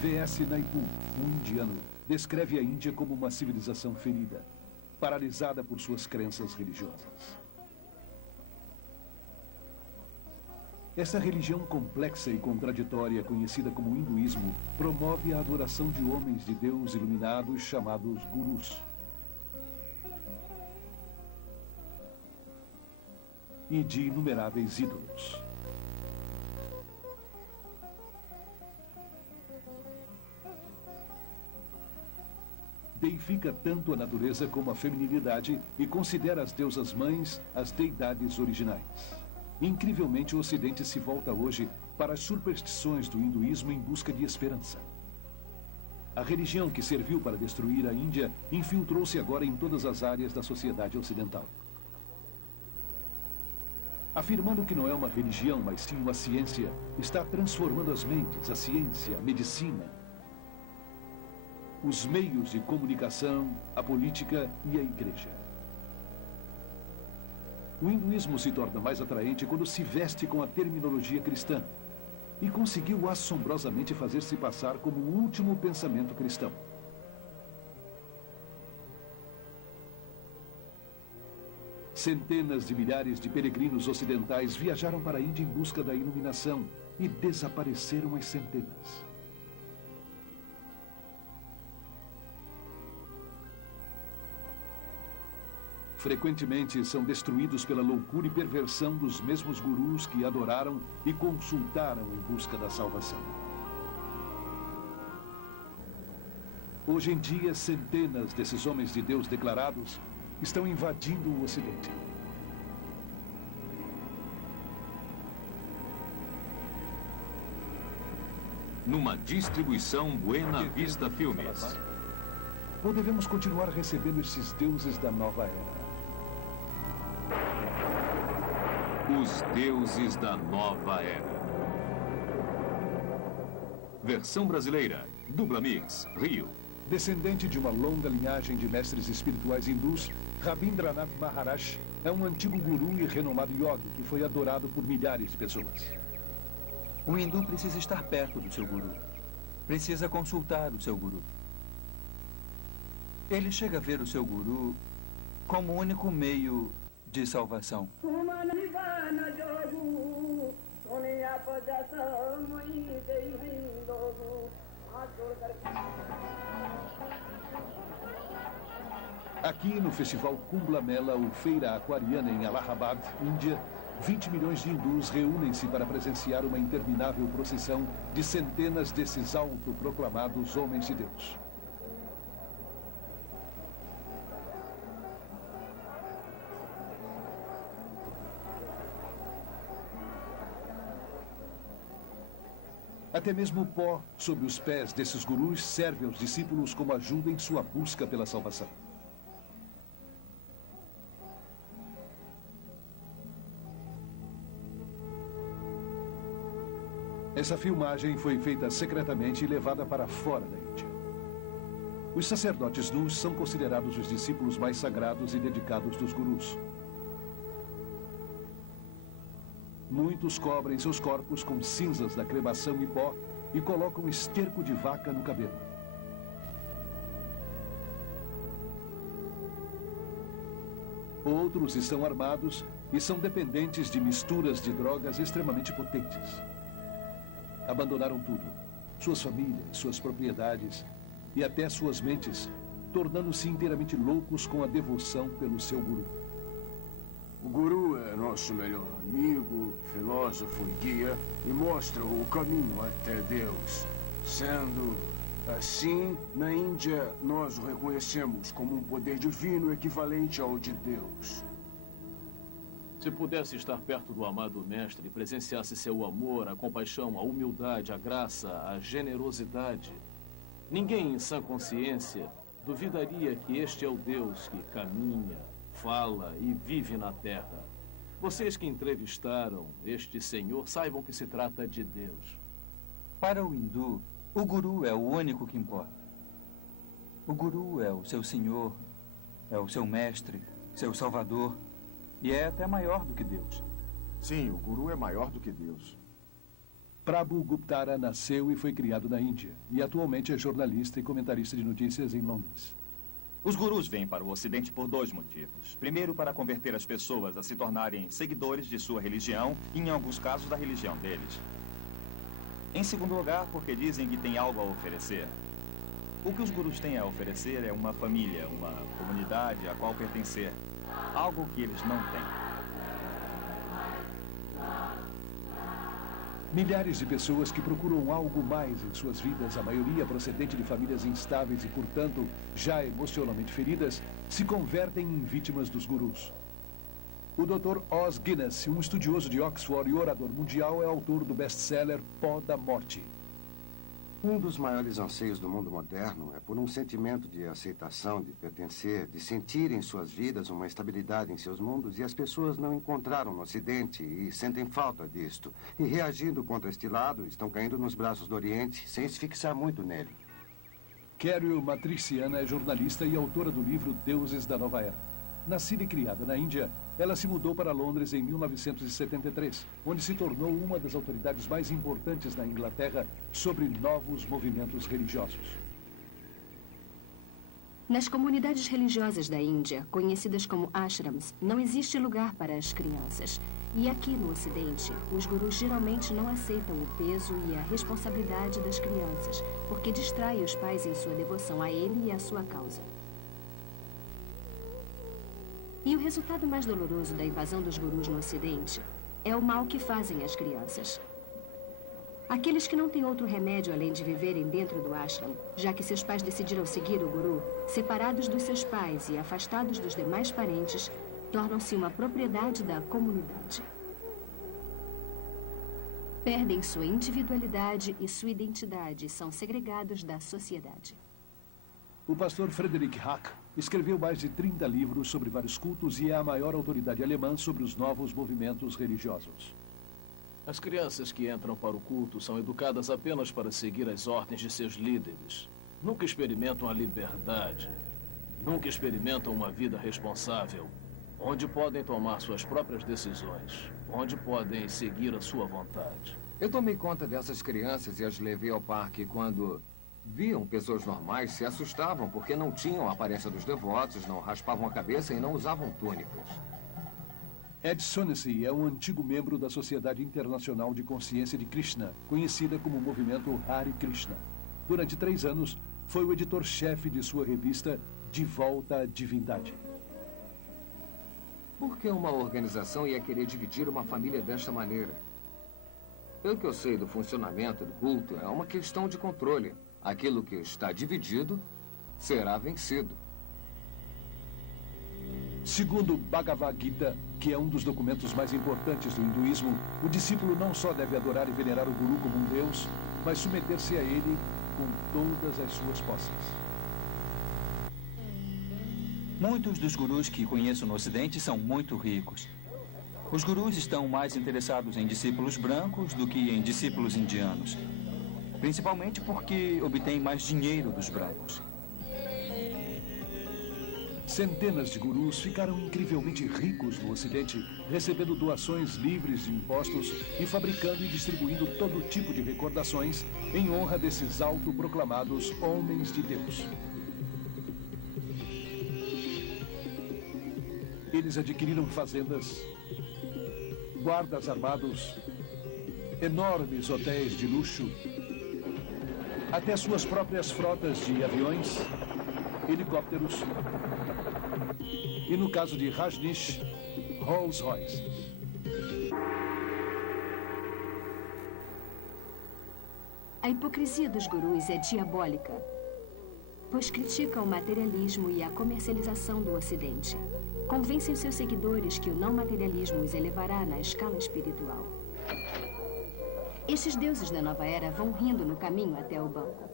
V.S. Naipaul, um indiano, descreve a Índia como uma civilização ferida, paralisada por suas crenças religiosas. Essa religião complexa e contraditória, conhecida como hinduísmo, promove a adoração de homens de Deus iluminados chamados gurus. E de inumeráveis ídolos. Deifica tanto a natureza como a feminilidade e considera as deusas mães as deidades originais. Incrivelmente, o Ocidente se volta hoje para as superstições do hinduísmo em busca de esperança. A religião que serviu para destruir a Índia infiltrou-se agora em todas as áreas da sociedade ocidental. Afirmando que não é uma religião, mas sim uma ciência, está transformando as mentes, a ciência, a medicina, os meios de comunicação, a política e a igreja. O hinduísmo se torna mais atraente quando se veste com a terminologia cristã e conseguiu assombrosamente fazer-se passar como o último pensamento cristão. Centenas de milhares de peregrinos ocidentais viajaram para a Índia em busca da iluminação e desapareceram às centenas. Frequentemente são destruídos pela loucura e perversão dos mesmos gurus que adoraram e consultaram em busca da salvação. Hoje em dia, centenas desses homens de Deus declarados estão invadindo o Ocidente. Numa distribuição Buena Vista Filmes. Ou devemos continuar recebendo esses deuses da nova era? Os Deuses da Nova Era. Versão brasileira, Dubla Mix, Rio. Descendente de uma longa linhagem de mestres espirituais hindus, Rabindranath Maharaj é um antigo guru e renomado yogi que foi adorado por milhares de pessoas. O hindu precisa estar perto do seu guru. Precisa consultar o seu guru. Ele chega a ver o seu guru como o único meio de salvação. Aqui no festival Kumbh Mela, ou Feira Aquariana em Allahabad, Índia, 20 milhões de hindus reúnem-se para presenciar uma interminável procissão de centenas desses autoproclamados homens de Deus. Até mesmo o pó sob os pés desses gurus serve aos discípulos como ajuda em sua busca pela salvação. Essa filmagem foi feita secretamente e levada para fora da Índia. Os sacerdotes nus são considerados os discípulos mais sagrados e dedicados dos gurus. Muitos cobrem seus corpos com cinzas da cremação e pó e colocam esterco de vaca no cabelo. Outros estão armados e são dependentes de misturas de drogas extremamente potentes. Abandonaram tudo, suas famílias, suas propriedades e até suas mentes, tornando-se inteiramente loucos com a devoção pelo seu guru. O guru é nosso melhor amigo, filósofo e guia e mostra o caminho até Deus. Sendo assim, na Índia, nós o reconhecemos como um poder divino equivalente ao de Deus. Se pudesse estar perto do amado mestre e presenciasse seu amor, a compaixão, a humildade, a graça, a generosidade, ninguém em sã consciência duvidaria que este é o Deus que caminha, fala e vive na terra. Vocês que entrevistaram este senhor saibam que se trata de Deus. Para o hindu, o guru é o único que importa. O guru é o seu senhor, é o seu mestre, seu salvador, e é até maior do que Deus. Sim, o guru é maior do que Deus. Prabhu Guptara nasceu e foi criado na Índia, e atualmente é jornalista e comentarista de notícias em Londres. Os gurus vêm para o Ocidente por 2 motivos. Primeiro, para converter as pessoas a se tornarem seguidores de sua religião e, em alguns casos, da religião deles. Em segundo lugar, porque dizem que têm algo a oferecer. O que os gurus têm a oferecer é uma família, uma comunidade a qual pertencer. Algo que eles não têm. Milhares de pessoas que procuram algo mais em suas vidas, a maioria procedente de famílias instáveis e, portanto, já emocionalmente feridas, se convertem em vítimas dos gurus. O Dr. Os Guinness, um estudioso de Oxford e orador mundial, é autor do best-seller Pó da Morte. Um dos maiores anseios do mundo moderno é por um sentimento de aceitação, de pertencer, de sentir em suas vidas uma estabilidade em seus mundos, e as pessoas não encontraram no Ocidente e sentem falta disto. E reagindo contra este lado, estão caindo nos braços do Oriente, sem se fixar muito nele. Carol Matriciana é jornalista e autora do livro Deuses da Nova Era. Nascida e criada na Índia, ela se mudou para Londres em 1973, onde se tornou uma das autoridades mais importantes na Inglaterra sobre novos movimentos religiosos. Nas comunidades religiosas da Índia, conhecidas como ashrams, não existe lugar para as crianças. E aqui no Ocidente, os gurus geralmente não aceitam o peso e a responsabilidade das crianças, porque distrai os pais em sua devoção a ele e à sua causa. E o resultado mais doloroso da invasão dos gurus no Ocidente é o mal que fazem às crianças. Aqueles que não têm outro remédio além de viverem dentro do ashram, já que seus pais decidiram seguir o guru, separados dos seus pais e afastados dos demais parentes, tornam-se uma propriedade da comunidade. Perdem sua individualidade e sua identidade, são segregados da sociedade. O pastor Frederick Hack escreveu mais de 30 livros sobre vários cultos e é a maior autoridade alemã sobre os novos movimentos religiosos. As crianças que entram para o culto são educadas apenas para seguir as ordens de seus líderes. Nunca experimentam a liberdade. Nunca experimentam uma vida responsável, onde podem tomar suas próprias decisões, onde podem seguir a sua vontade. Eu tomei conta dessas crianças e as levei ao parque quando viam pessoas normais, se assustavam porque não tinham a aparência dos devotos, não raspavam a cabeça e não usavam túnicas. Ed Sonessey é um antigo membro da Sociedade Internacional de Consciência de Krishna, conhecida como Movimento Hare Krishna. Durante 3 anos, foi o editor-chefe de sua revista De Volta à Divindade. Por que uma organização ia querer dividir uma família desta maneira? Pelo que eu sei do funcionamento do culto, é uma questão de controle. Aquilo que está dividido será vencido. Segundo Bhagavad Gita, que é um dos documentos mais importantes do hinduísmo, o discípulo não só deve adorar e venerar o guru como um deus, mas submeter-se a ele com todas as suas posses. Muitos dos gurus que conheço no Ocidente são muito ricos. Os gurus estão mais interessados em discípulos brancos do que em discípulos indianos. Principalmente porque obtêm mais dinheiro dos brancos. Centenas de gurus ficaram incrivelmente ricos no Ocidente, recebendo doações livres de impostos e fabricando e distribuindo todo tipo de recordações em honra desses autoproclamados homens de Deus. Eles adquiriram fazendas, guardas armados, enormes hotéis de luxo, até suas próprias frotas de aviões, helicópteros e, no caso de Rajneesh, Rolls-Royce. A hipocrisia dos gurus é diabólica, pois criticam o materialismo e a comercialização do Ocidente. Convencem os seus seguidores que o não materialismo os elevará na escala espiritual. Estes deuses da nova era vão rindo no caminho até o banco.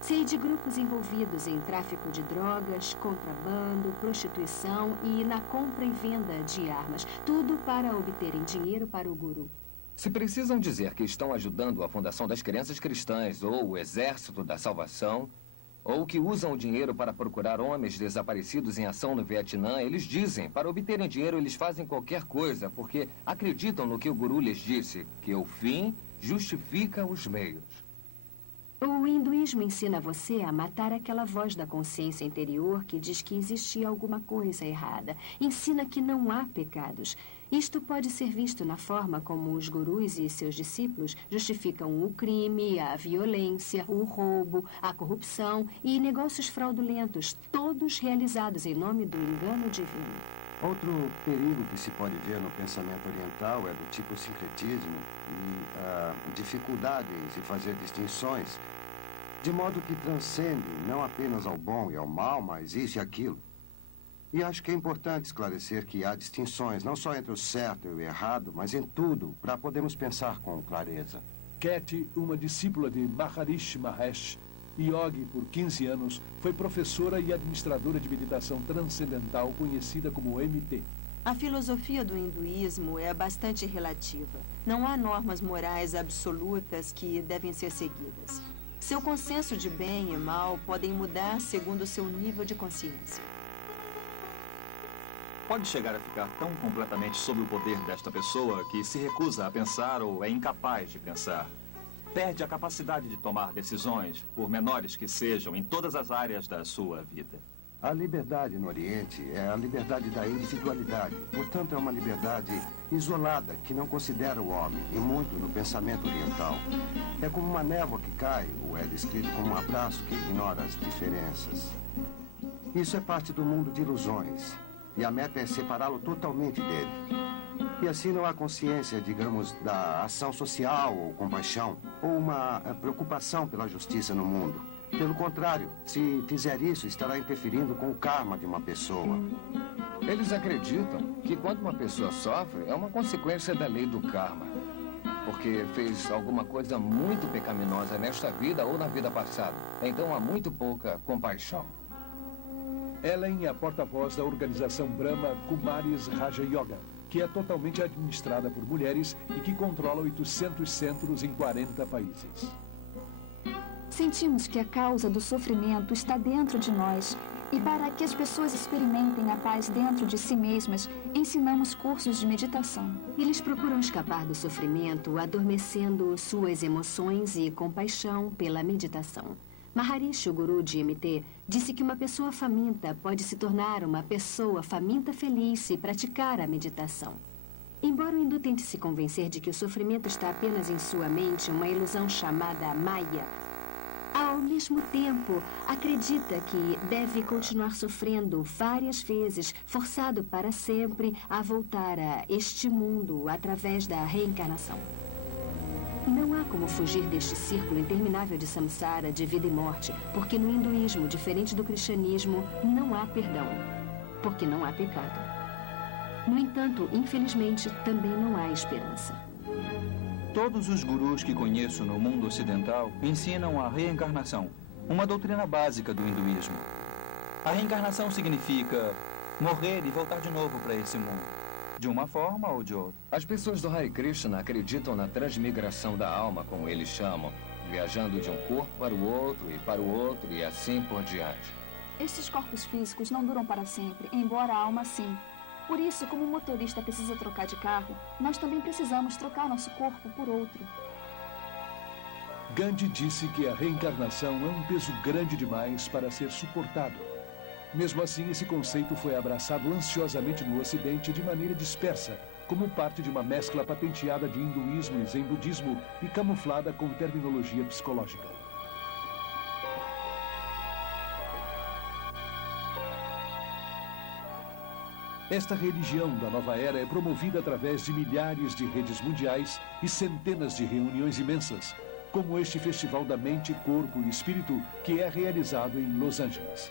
Sei de grupos envolvidos em tráfico de drogas, contrabando, prostituição e na compra e venda de armas. Tudo para obterem dinheiro para o guru. Se precisam dizer que estão ajudando a fundação das crianças cristãs ou o Exército da Salvação, ou que usam o dinheiro para procurar homens desaparecidos em ação no Vietnã, eles dizem, para obterem dinheiro eles fazem qualquer coisa, porque acreditam no que o guru lhes disse, que o fim justifica os meios. O hinduísmo ensina você a matar aquela voz da consciência interior que diz que existia alguma coisa errada. Ensina que não há pecados. Isto pode ser visto na forma como os gurus e seus discípulos justificam o crime, a violência, o roubo, a corrupção e negócios fraudulentos, todos realizados em nome do engano divino. Outro perigo que se pode ver no pensamento oriental é do tipo sincretismo e a dificuldade em se fazer distinções, de modo que transcende não apenas ao bom e ao mal, mas isso e aquilo. E acho que é importante esclarecer que há distinções, não só entre o certo e o errado, mas em tudo, para podermos pensar com clareza. Cat, uma discípula de Maharishi Mahesh, yogi por 15 anos, foi professora e administradora de meditação transcendental conhecida como MT. A filosofia do hinduísmo é bastante relativa. Não há normas morais absolutas que devem ser seguidas. Seu consenso de bem e mal podem mudar segundo o seu nível de consciência. Pode chegar a ficar tão completamente sob o poder desta pessoa que se recusa a pensar ou é incapaz de pensar. Perde a capacidade de tomar decisões, por menores que sejam, em todas as áreas da sua vida. A liberdade no Oriente é a liberdade da individualidade. Portanto, é uma liberdade isolada que não considera o homem, e muito no pensamento oriental. É como uma névoa que cai, ou é descrito como um abraço que ignora as diferenças. Isso é parte do mundo de ilusões, e a meta é separá-lo totalmente dele. E assim não há consciência, digamos, da ação social ou compaixão, ou uma preocupação pela justiça no mundo. Pelo contrário, se fizer isso, estará interferindo com o karma de uma pessoa. Eles acreditam que quando uma pessoa sofre, é uma consequência da lei do karma. Porque fez alguma coisa muito pecaminosa nesta vida ou na vida passada. Então há muito pouca compaixão. Ellen é a porta-voz da organização Brahma Kumaris Raja Yoga, que é totalmente administrada por mulheres e que controla 800 centros em 40 países. Sentimos que a causa do sofrimento está dentro de nós e para que as pessoas experimentem a paz dentro de si mesmas, ensinamos cursos de meditação. Eles procuram escapar do sofrimento, adormecendo suas emoções e compaixão pela meditação. Maharishi, o guru de MT, disse que uma pessoa faminta pode se tornar uma pessoa faminta feliz se praticar a meditação. Embora o hindu tente se convencer de que o sofrimento está apenas em sua mente, uma ilusão chamada Maya, ao mesmo tempo, acredita que deve continuar sofrendo várias vezes, forçado para sempre a voltar a este mundo através da reencarnação. Não há como fugir deste círculo interminável de samsara, de vida e morte, porque no hinduísmo, diferente do cristianismo, não há perdão, porque não há pecado. No entanto, infelizmente, também não há esperança. Todos os gurus que conheço no mundo ocidental ensinam a reencarnação, uma doutrina básica do hinduísmo. A reencarnação significa morrer e voltar de novo para esse mundo, de uma forma ou de outra. As pessoas do Hare Krishna acreditam na transmigração da alma, como eles chamam, viajando de um corpo para o outro e para o outro e assim por diante. Estes corpos físicos não duram para sempre, embora a alma sim. Por isso, como o motorista precisa trocar de carro, nós também precisamos trocar nosso corpo por outro. Gandhi disse que a reencarnação é um peso grande demais para ser suportado. Mesmo assim, esse conceito foi abraçado ansiosamente no Ocidente de maneira dispersa, como parte de uma mescla patenteada de hinduísmo e zen budismo e camuflada com terminologia psicológica. Esta religião da nova era é promovida através de milhares de redes mundiais e centenas de reuniões imensas, como este Festival da Mente, Corpo e Espírito, que é realizado em Los Angeles.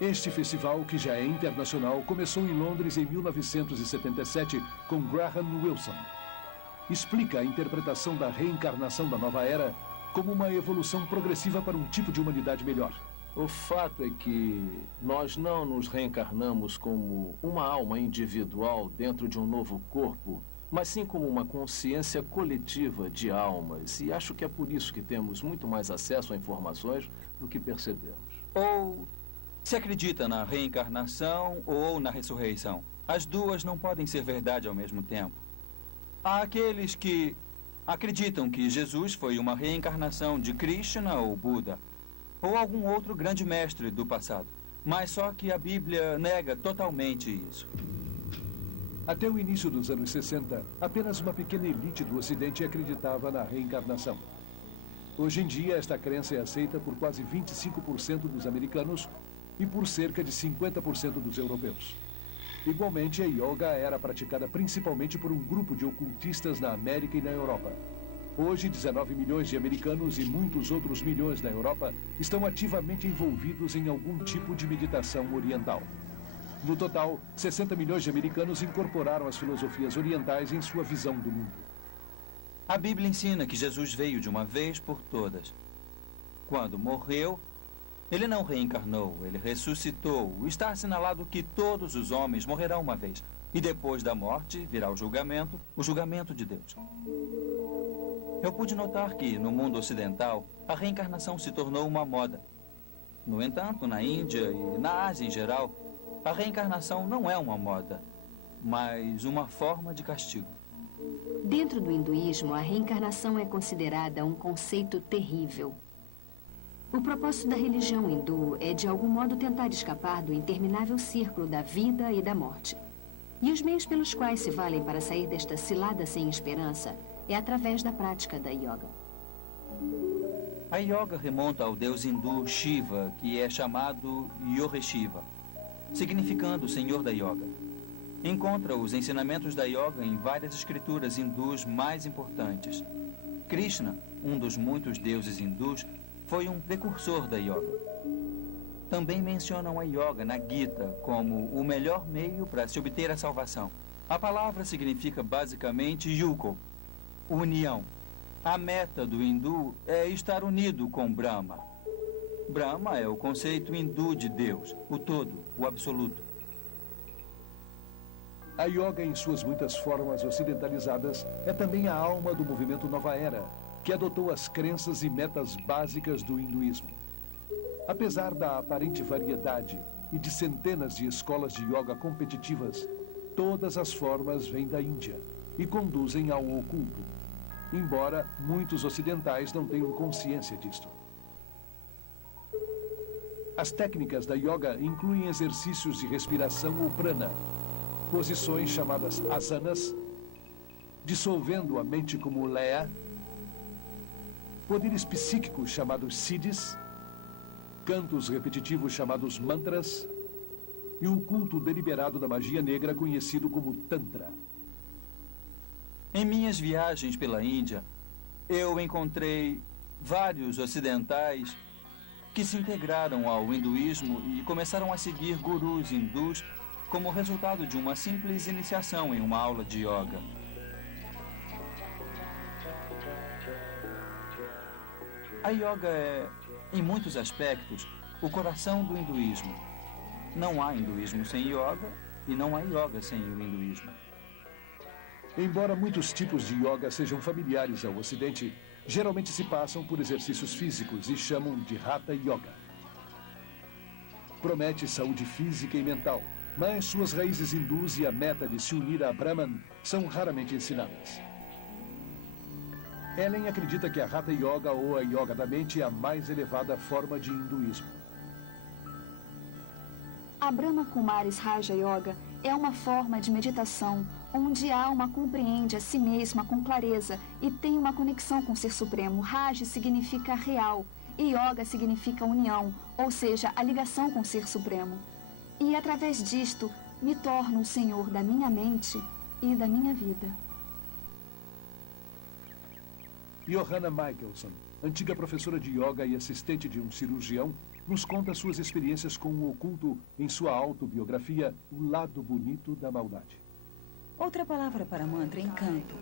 Este festival, que já é internacional, começou em Londres em 1977 com Graham Wilson. Explica a interpretação da reencarnação da nova era como uma evolução progressiva para um tipo de humanidade melhor. O fato é que nós não nos reencarnamos como uma alma individual dentro de um novo corpo, mas sim como uma consciência coletiva de almas. E acho que é por isso que temos muito mais acesso a informações do que percebemos. Ou se acredita na reencarnação ou na ressurreição. As duas não podem ser verdade ao mesmo tempo. Há aqueles que acreditam que Jesus foi uma reencarnação de Krishna ou Buda, ou algum outro grande mestre do passado. Mas só que a Bíblia nega totalmente isso. Até o início dos anos 60, apenas uma pequena elite do Ocidente acreditava na reencarnação. Hoje em dia, esta crença é aceita por quase 25% dos americanos e por cerca de 50% dos europeus. Igualmente, a yoga era praticada principalmente por um grupo de ocultistas na América e na Europa. Hoje, 19 milhões de americanos e muitos outros milhões na Europa estão ativamente envolvidos em algum tipo de meditação oriental. No total, 60 milhões de americanos incorporaram as filosofias orientais em sua visão do mundo. A Bíblia ensina que Jesus veio de uma vez por todas. Quando morreu, ele não reencarnou, ele ressuscitou. Está assinalado que todos os homens morrerão uma vez. E depois da morte virá o julgamento de Deus. Eu pude notar que, no mundo ocidental, a reencarnação se tornou uma moda. No entanto, na Índia e na Ásia em geral, a reencarnação não é uma moda, mas uma forma de castigo. Dentro do hinduísmo, a reencarnação é considerada um conceito terrível. O propósito da religião hindu é, de algum modo, tentar escapar do interminável círculo da vida e da morte. E os meios pelos quais se valem para sair desta cilada sem esperança é através da prática da yoga. A yoga remonta ao deus hindu Shiva, que é chamado Yoga-Shiva, significando Senhor da Yoga. Encontra os ensinamentos da yoga em várias escrituras hindus mais importantes. Krishna, um dos muitos deuses hindus, foi um precursor da yoga. Também mencionam a yoga na Gita como o melhor meio para se obter a salvação. A palavra significa basicamente yuko, união. A meta do hindu é estar unido com Brahma. Brahma é o conceito hindu de Deus, o todo, o absoluto. A yoga, em suas muitas formas ocidentalizadas, é também a alma do movimento Nova Era, que adotou as crenças e metas básicas do hinduísmo. Apesar da aparente variedade e de centenas de escolas de yoga competitivas, todas as formas vêm da Índia e conduzem ao oculto, embora muitos ocidentais não tenham consciência disto. As técnicas da yoga incluem exercícios de respiração ou prana, posições chamadas asanas, dissolvendo a mente como leia, poderes psíquicos chamados siddhis, cantos repetitivos chamados mantras e o culto deliberado da magia negra conhecido como Tantra. Em minhas viagens pela Índia, eu encontrei vários ocidentais que se integraram ao hinduísmo e começaram a seguir gurus hindus como resultado de uma simples iniciação em uma aula de yoga. A yoga é, em muitos aspectos, o coração do hinduísmo. Não há hinduísmo sem yoga e não há yoga sem o hinduísmo. Embora muitos tipos de yoga sejam familiares ao Ocidente, geralmente se passam por exercícios físicos e chamam de Hatha Yoga. Promete saúde física e mental, mas suas raízes hindus e a meta de se unir a Brahman são raramente ensinadas. Ellen acredita que a Hatha Yoga ou a Yoga da mente é a mais elevada forma de hinduísmo. A Brahma Kumaris Raja Yoga é uma forma de meditação onde a alma compreende a si mesma com clareza e tem uma conexão com o Ser Supremo. Raja significa real e Yoga significa união, ou seja, a ligação com o Ser Supremo. E através disto, me torno o senhor da minha mente e da minha vida. Johanna Michelson, antiga professora de yoga e assistente de um cirurgião, nos conta suas experiências com o oculto em sua autobiografia O Lado Bonito da Maldade. Outra palavra para mantra é encanto,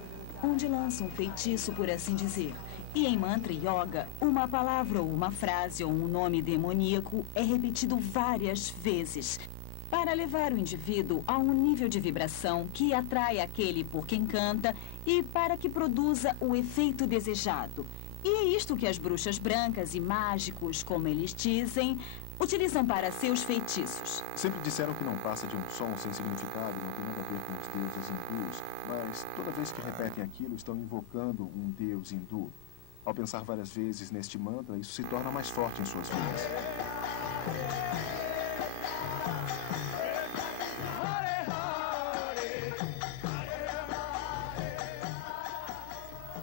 onde lança um feitiço, por assim dizer. E em mantra yoga, uma palavra ou uma frase ou um nome demoníaco é repetido várias vezes. para levar o indivíduo a um nível de vibração que atrai aquele por quem canta e para que produza o efeito desejado. E é isto que as bruxas brancas e mágicos, como eles dizem, utilizam para seus feitiços. Sempre disseram que não passa de um som sem significado e não tem nada a ver com os deuses hindus, mas toda vez que repetem aquilo, estão invocando um deus hindu. Ao pensar várias vezes neste mantra, isso se torna mais forte em suas vidas.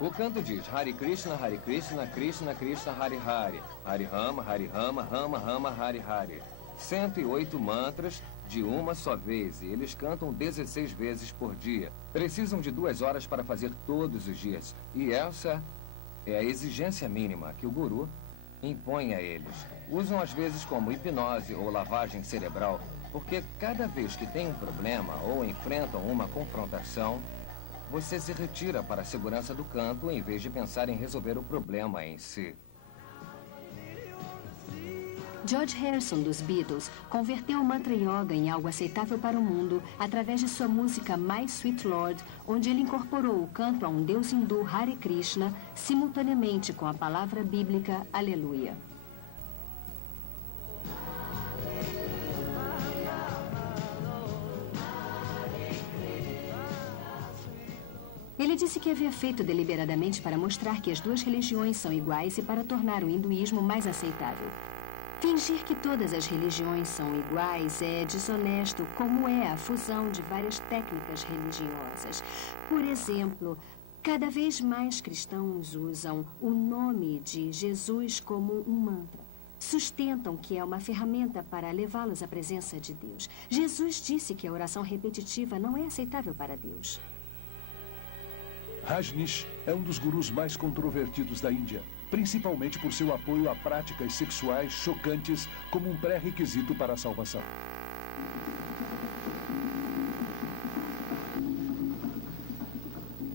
O canto diz Hare Krishna, Krishna Krishna, Hare Hare. Hare Rama, Rama Rama, Hare Hare. 108 mantras de uma só vez e eles cantam 16 vezes por dia. Precisam de 2 horas para fazer todos os dias. E essa é a exigência mínima que o guru impõe a eles. Usam às vezes como hipnose ou lavagem cerebral, porque cada vez que tem um problema ou enfrentam uma confrontação, você se retira para a segurança do canto em vez de pensar em resolver o problema em si. George Harrison, dos Beatles, converteu o Mantra Yoga em algo aceitável para o mundo através de sua música My Sweet Lord, onde ele incorporou o canto a um deus hindu Hare Krishna, simultaneamente com a palavra bíblica Aleluia. Ele disse que havia feito deliberadamente para mostrar que as duas religiões são iguais e para tornar o hinduísmo mais aceitável. Fingir que todas as religiões são iguais é desonesto, como é a fusão de várias técnicas religiosas. Por exemplo, cada vez mais cristãos usam o nome de Jesus como um mantra. Sustentam que é uma ferramenta para levá-los à presença de Deus. Jesus disse que a oração repetitiva não é aceitável para Deus. Rajneesh é um dos gurus mais controvertidos da Índia, principalmente por seu apoio a práticas sexuais chocantes como um pré-requisito para a salvação.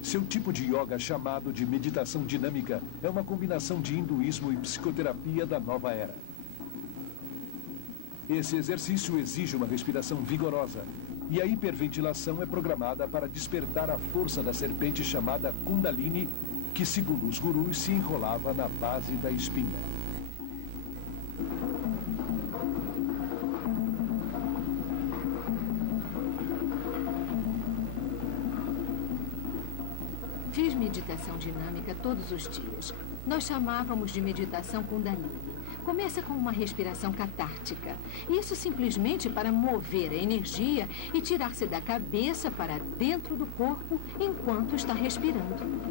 Seu tipo de yoga, chamado de meditação dinâmica, é uma combinação de hinduísmo e psicoterapia da nova era. Esse exercício exige uma respiração vigorosa, e a hiperventilação é programada para despertar a força da serpente chamada Kundalini, que, segundo os gurus, se enrolava na base da espinha. Fiz meditação dinâmica todos os dias. Nós chamávamos de meditação Kundalini. Começa com uma respiração catártica. Isso simplesmente para mover a energia e tirar-se da cabeça para dentro do corpo enquanto está respirando.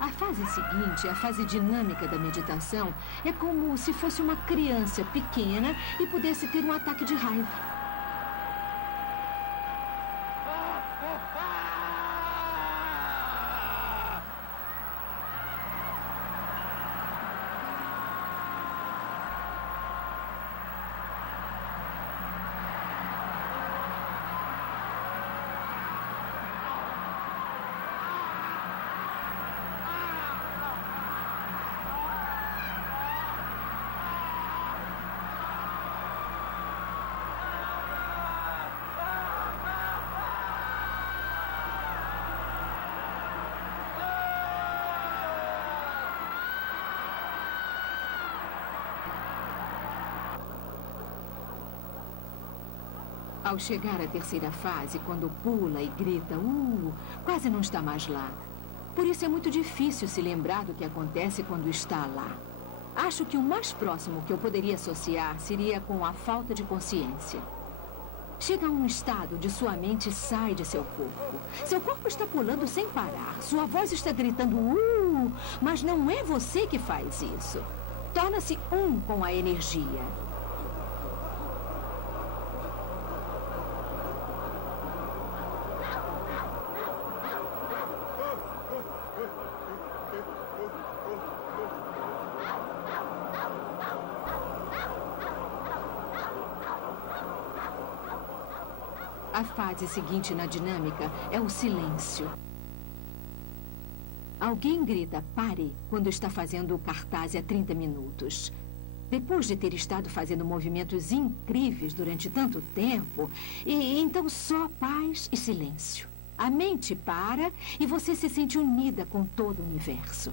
A fase seguinte, a fase dinâmica da meditação, é como se fosse uma criança pequena e pudesse ter um ataque de raiva. Ao chegar à terceira fase, quando pula e grita, quase não está mais lá. Por isso é muito difícil se lembrar do que acontece quando está lá. Acho que o mais próximo que eu poderia associar seria com a falta de consciência. Chega a um estado onde sua mente sai de seu corpo. Seu corpo está pulando sem parar. Sua voz está gritando, mas não é você que faz isso. Torna-se um com a energia. A fase seguinte na dinâmica é o silêncio. Alguém grita "pare" quando está fazendo o cartaz há 30 minutos. Depois de ter estado fazendo movimentos incríveis durante tanto tempo, e então só paz e silêncio. A mente para e você se sente unida com todo o universo.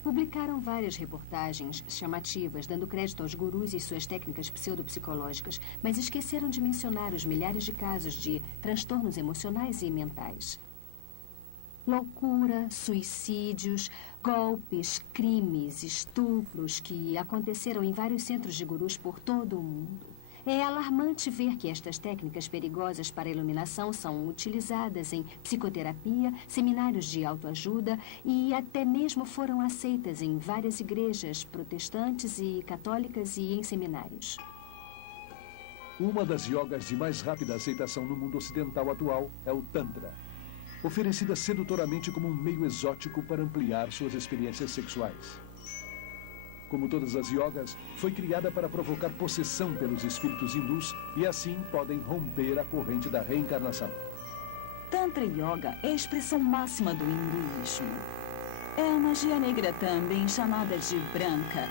Publicaram várias reportagens chamativas, dando crédito aos gurus e suas técnicas pseudopsicológicas, mas esqueceram de mencionar os milhares de casos de transtornos emocionais e mentais. Loucura, suicídios, golpes, crimes, estupros que aconteceram em vários centros de gurus por todo o mundo. É alarmante ver que estas técnicas perigosas para a iluminação são utilizadas em psicoterapia, seminários de autoajuda e até mesmo foram aceitas em várias igrejas protestantes e católicas e em seminários. Uma das yogas de mais rápida aceitação no mundo ocidental atual é o Tantra, oferecida sedutoramente como um meio exótico para ampliar suas experiências sexuais. Como todas as yogas, foi criada para provocar possessão pelos espíritos hindus e assim podem romper a corrente da reencarnação. Tantra Yoga é a expressão máxima do hinduísmo. É a magia negra também chamada de branca,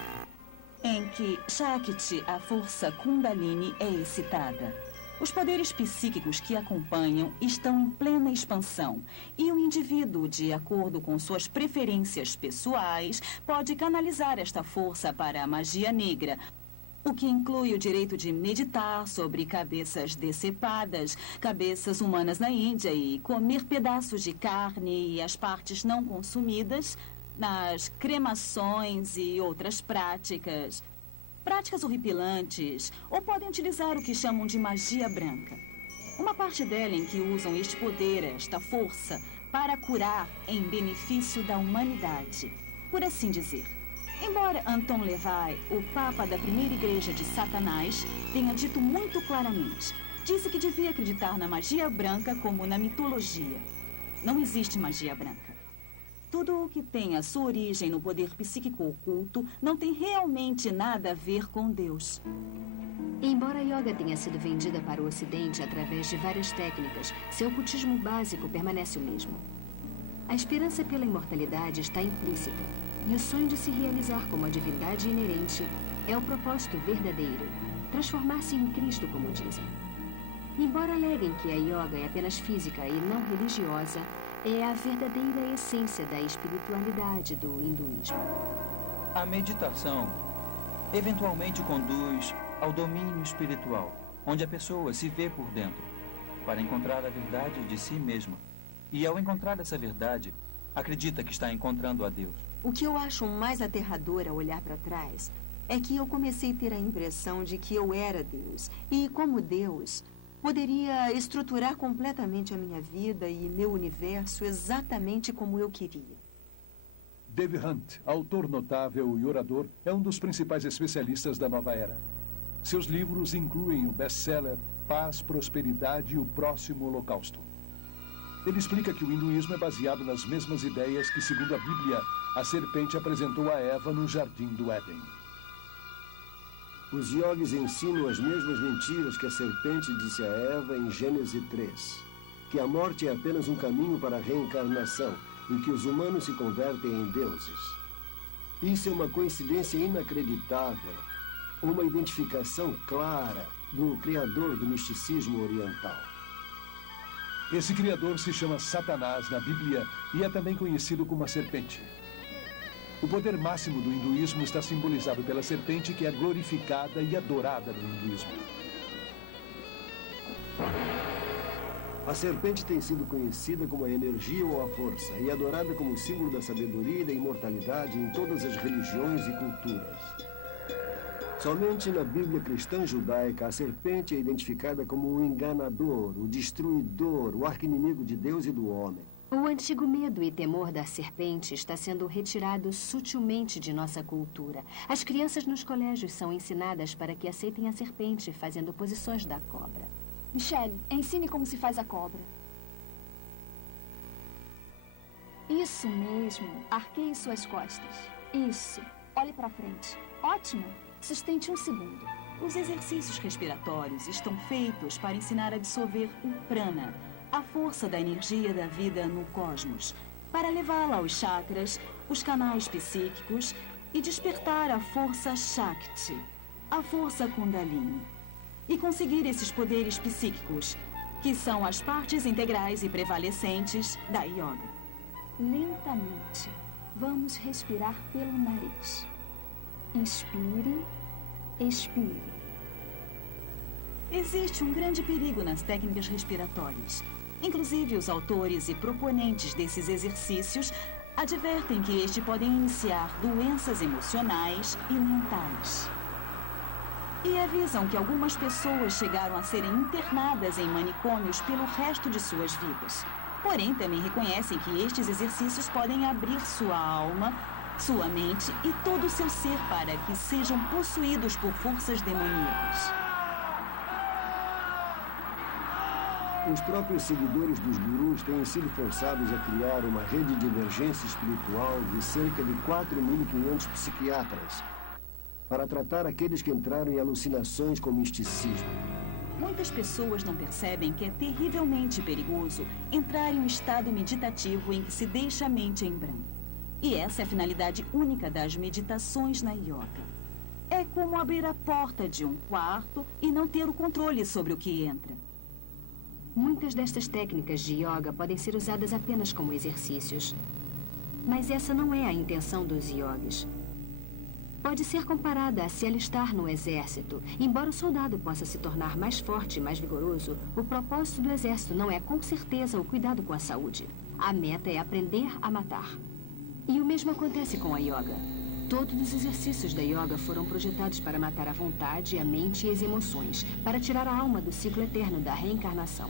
em que Shakti, a força Kundalini, é excitada. Os poderes psíquicos que acompanham estão em plena expansão e o indivíduo, de acordo com suas preferências pessoais, pode canalizar esta força para a magia negra, o que inclui o direito de meditar sobre cabeças decepadas, cabeças humanas na Índia e comer pedaços de carne e as partes não consumidas, nas cremações e outras práticas horripilantes, ou podem utilizar o que chamam de magia branca. Uma parte dela em que usam este poder, esta força, para curar em benefício da humanidade, por assim dizer. Embora Anton LaVey, o Papa da primeira igreja de Satanás, tenha dito muito claramente, disse que devia acreditar na magia branca como na mitologia. Não existe magia branca. Tudo o que tem a sua origem no poder psíquico oculto não tem realmente nada a ver com Deus. Embora a yoga tenha sido vendida para o Ocidente através de várias técnicas, seu ocultismo básico permanece o mesmo. A esperança pela imortalidade está implícita, e o sonho de se realizar como a divindade inerente é o propósito verdadeiro, transformar-se em Cristo, como dizem. Embora aleguem que a yoga é apenas física e não religiosa, é a verdadeira essência da espiritualidade do hinduísmo. A meditação eventualmente conduz ao domínio espiritual, onde a pessoa se vê por dentro, para encontrar a verdade de si mesma. E ao encontrar essa verdade, acredita que está encontrando a Deus. O que eu acho mais aterrador ao olhar para trás é que eu comecei a ter a impressão de que eu era Deus. E como Deus, poderia estruturar completamente a minha vida e meu universo exatamente como eu queria. Dave Hunt, autor notável e orador, é um dos principais especialistas da nova era. Seus livros incluem o best-seller Paz, Prosperidade e o Próximo Holocausto. Ele explica que o hinduísmo é baseado nas mesmas ideias que, segundo a Bíblia, a serpente apresentou a Eva no Jardim do Éden. Os yogis ensinam as mesmas mentiras que a serpente disse a Eva em Gênesis 3. Que a morte é apenas um caminho para a reencarnação e que os humanos se convertem em deuses. Isso é uma coincidência inacreditável, uma identificação clara do criador do misticismo oriental. Esse criador se chama Satanás na Bíblia e é também conhecido como a serpente. O poder máximo do hinduísmo está simbolizado pela serpente, que é glorificada e adorada no hinduísmo. A serpente tem sido conhecida como a energia ou a força e adorada como símbolo da sabedoria e da imortalidade em todas as religiões e culturas. Somente na Bíblia cristã judaica, a serpente é identificada como o enganador, o destruidor, o arqui-inimigo de Deus e do homem. O antigo medo e temor da serpente está sendo retirado sutilmente de nossa cultura. As crianças nos colégios são ensinadas para que aceitem a serpente, fazendo posições da cobra. Michelle, ensine como se faz a cobra. Isso mesmo. Arqueie suas costas. Isso. Olhe para frente. Ótimo. Sustente 1 segundo. Os exercícios respiratórios estão feitos para ensinar a absorver o prana, a força da energia da vida no cosmos, para levá-la aos chakras, os canais psíquicos e despertar a força Shakti, a força Kundalini, e conseguir esses poderes psíquicos, que são as partes integrais e prevalecentes da yoga. Lentamente, vamos respirar pelo nariz. Inspire, expire. Existe um grande perigo nas técnicas respiratórias. Inclusive, os autores e proponentes desses exercícios advertem que estes podem iniciar doenças emocionais e mentais. E avisam que algumas pessoas chegaram a serem internadas em manicômios pelo resto de suas vidas. Porém, também reconhecem que estes exercícios podem abrir sua alma, sua mente e todo o seu ser para que sejam possuídos por forças demoníacas. Os próprios seguidores dos gurus têm sido forçados a criar uma rede de emergência espiritual de cerca de 4.500 psiquiatras para tratar aqueles que entraram em alucinações com misticismo. Muitas pessoas não percebem que é terrivelmente perigoso entrar em um estado meditativo em que se deixa a mente em branco. E essa é a finalidade única das meditações na yoga. É como abrir a porta de um quarto e não ter o controle sobre o que entra. Muitas destas técnicas de yoga podem ser usadas apenas como exercícios. Mas essa não é a intenção dos yogis. Pode ser comparada a se alistar no exército. Embora o soldado possa se tornar mais forte e mais vigoroso, o propósito do exército não é, com certeza, o cuidado com a saúde. A meta é aprender a matar. E o mesmo acontece com a yoga. Todos os exercícios da yoga foram projetados para matar a vontade, a mente e as emoções, para tirar a alma do ciclo eterno da reencarnação.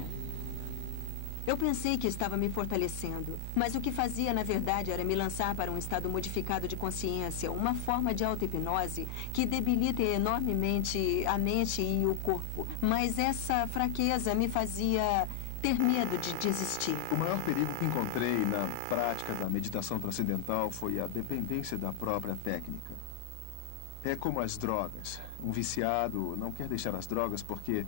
Eu pensei que estava me fortalecendo, mas o que fazia, na verdade, era me lançar para um estado modificado de consciência, uma forma de auto-hipnose que debilita enormemente a mente e o corpo. Mas essa fraqueza me fazia ter medo de desistir. O maior perigo que encontrei na prática da meditação transcendental foi a dependência da própria técnica. É como as drogas. Um viciado não quer deixar as drogas porque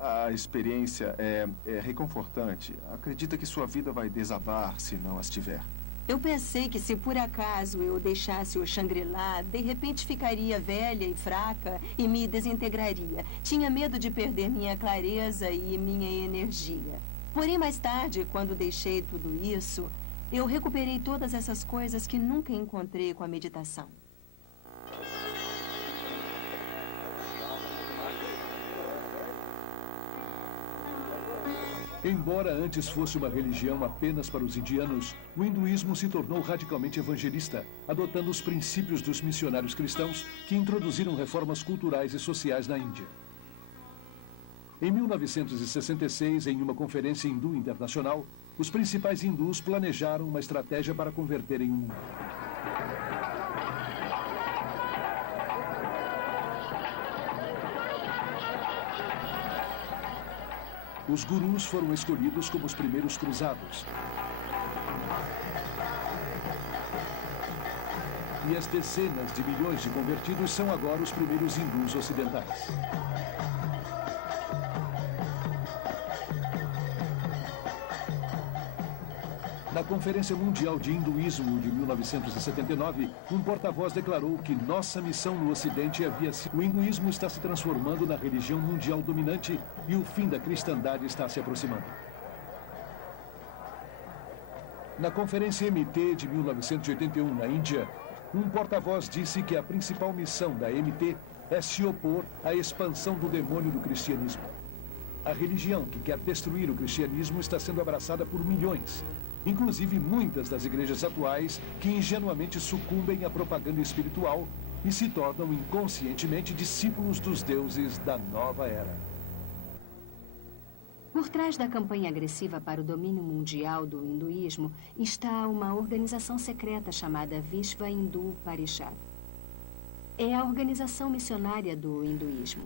a experiência é reconfortante. Acredita que sua vida vai desabar se não as tiver. Eu pensei que se por acaso eu deixasse o Shangri-La, de repente ficaria velha e fraca e me desintegraria. Tinha medo de perder minha clareza e minha energia. Porém, mais tarde, quando deixei tudo isso, eu recuperei todas essas coisas que nunca encontrei com a meditação. Embora antes fosse uma religião apenas para os indianos, o hinduísmo se tornou radicalmente evangelista, adotando os princípios dos missionários cristãos que introduziram reformas culturais e sociais na Índia. Em 1966, em uma conferência hindu internacional, os principais hindus planejaram uma estratégia para converterem o mundo. Os gurus foram escolhidos como os primeiros cruzados. E as dezenas de milhões de convertidos são agora os primeiros hindus ocidentais. Na Conferência Mundial de Hinduísmo de 1979, um porta-voz declarou que nossa missão no Ocidente havia sido... O hinduísmo está se transformando na religião mundial dominante e o fim da cristandade está se aproximando. Na Conferência MT de 1981, na Índia, um porta-voz disse que a principal missão da MT é se opor à expansão do demônio do cristianismo. A religião que quer destruir o cristianismo está sendo abraçada por milhões. Inclusive muitas das igrejas atuais que ingenuamente sucumbem à propaganda espiritual e se tornam inconscientemente discípulos dos deuses da nova era. Por trás da campanha agressiva para o domínio mundial do hinduísmo está uma organização secreta chamada Vishva Hindu Parishad. É a organização missionária do hinduísmo.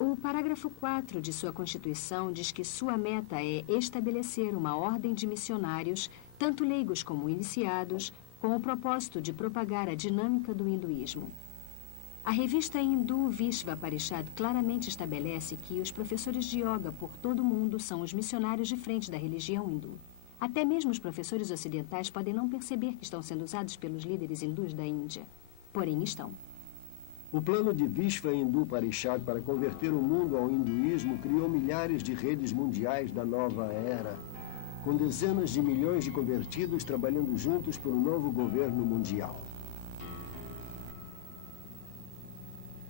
O parágrafo 4 de sua Constituição diz que sua meta é estabelecer uma ordem de missionários, tanto leigos como iniciados, com o propósito de propagar a dinâmica do hinduísmo. A revista hindu Vishva Parishad claramente estabelece que os professores de yoga por todo o mundo são os missionários de frente da religião hindu. Até mesmo os professores ocidentais podem não perceber que estão sendo usados pelos líderes hindus da Índia. Porém, estão. O plano de Vishva Hindu Parishad para converter o mundo ao hinduísmo criou milhares de redes mundiais da nova era, com dezenas de milhões de convertidos trabalhando juntos por um novo governo mundial.